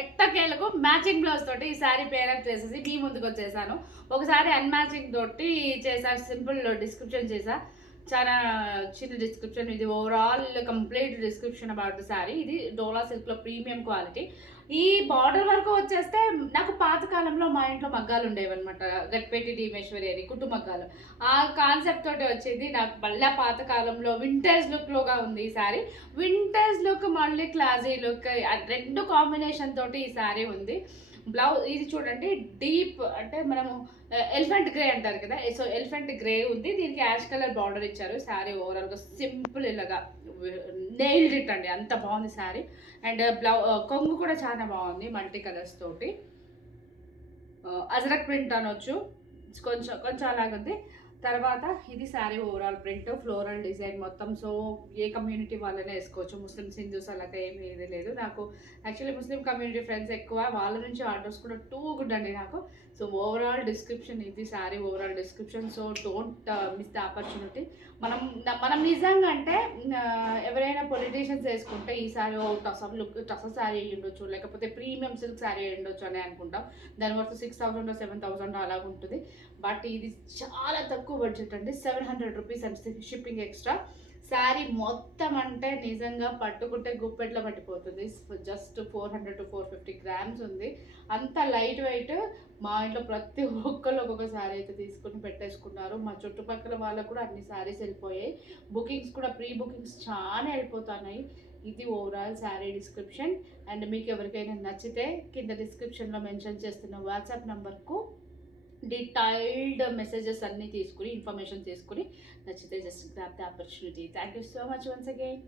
ఎట్టకేలకు matching blouse తోటి ఈ శారీ పేరప్ చేసేసి మీ ముందుకు వచ్చేసాను. ఒకసారి అన్మ్యాచింగ్ తోటి చేసా, సింపుల్ డిస్క్రిప్షన్ చేసా. చాలా చిన్న డిస్క్రిప్షన్. ఇది overall complete description about the sari. ఇది డోలా సిల్క్లో ప్రీమియం క్వాలిటీ. ఈ బార్డర్ వరకు వచ్చేస్తే నాకు పాతకాలంలో మా ఇంట్లో మగ్గాలు ఉండేవన్నమాట. గట్పేటి డీమేశ్వరి అని కుట్టు మగ్గాలు. ఆ కాన్సెప్ట్ తోటి వచ్చేది నాకు మళ్ళీ పాతకాలంలో వింటేజ్ లుక్లోగా ఉంది ఈ శారీ. వింటేజ్ లుక్ మళ్ళీ క్లాసీ లుక్, రెండు కాంబినేషన్ తోటి ఈ శారీ ఉంది. బ్లౌజ్ ఇది చూడండి, డీప్ అంటే మనము ఎలిఫెంట్ గ్రే అంటారు కదా, సో ఎలిఫెంట్ గ్రే ఉంది. దీనికి యాష్ కలర్ బార్డర్ ఇచ్చారు. శారీ ఓవరాల్గా సింపుల్ ఇలాగా నెయిల్డ్ ఇట్ అండి, అంత బాగుంది శారీ. అండ్ కొంగు కూడా చాలా బాగుంది, మల్టీ కలర్స్ తోటి. అజరక్ ప్రింట్ అనొచ్చు, కొంచెం కొంచెం అలాగుంది. తర్వాత ఇది sari overall print, floral design మొత్తం. సో ఏ కమ్యూనిటీ వాళ్ళనే వేసుకోవచ్చు, ముస్లిమ్స్ హిందూస్ అలాగే ఏమీ ఇది లేదు. నాకు యాక్చువల్లీ ముస్లిం కమ్యూనిటీ ఫ్రెండ్స్ ఎక్కువ, వాళ్ళ నుంచి ఆర్డర్స్ కూడా టూ గుడ్ అండి నాకు. సో ఓవరాల్ డిస్క్రిప్షన్ ఇది sari overall description. So don't miss the opportunity. మనం నిజంగా అంటే ఎవరైనా పొలిటీషియన్స్ వేసుకుంటే ఈ శారీ టస శారీ అయ్యి ఉండొచ్చు, లేకపోతే ప్రీమియం సిల్క్ శారీ అయ్యి ఉండొచ్చు అని అనుకుంటాం. దాని వరకు 6,000 7,000 అలాగ ఉంటుంది. బట్ ఇది చాలా తక్కువ బడ్జెట్ అండి, 700 rupees and shipping extra. Sari మొత్తం అంటే నిజంగా పట్టుకుంటే గుప్పెట్లో పట్టిపోతుంది. జస్ట్ 400 to 450 గ్రామ్స్ ఉంది. అంత లైట్ వెయిట్. మా ఇంట్లో ప్రతి ఒక్కళ్ళు ఒక్కొక్క శారీ అయితే తీసుకుని పెట్టేసుకున్నారు. మా చుట్టుపక్కల వాళ్ళకు కూడా అన్ని శారీస్ వెళ్ళిపోయాయి. బుకింగ్స్ కూడా ప్రీ బుకింగ్స్ చాలా వెళ్ళిపోతున్నాయి. ఇది ఓవరాల్ శారీ డిస్క్రిప్షన్. అండ్ మీకు ఎవరికైనా నచ్చితే కింద డిస్క్రిప్షన్లో మెన్షన్ చేస్తున్న వాట్సాప్ నెంబర్కు డీటెయిల్డ్ మెసేజెస్ అన్నీ తీసుకుని, ఇన్ఫర్మేషన్ తీసుకుని నచ్చితే just grab the opportunity. Thank you so much once again.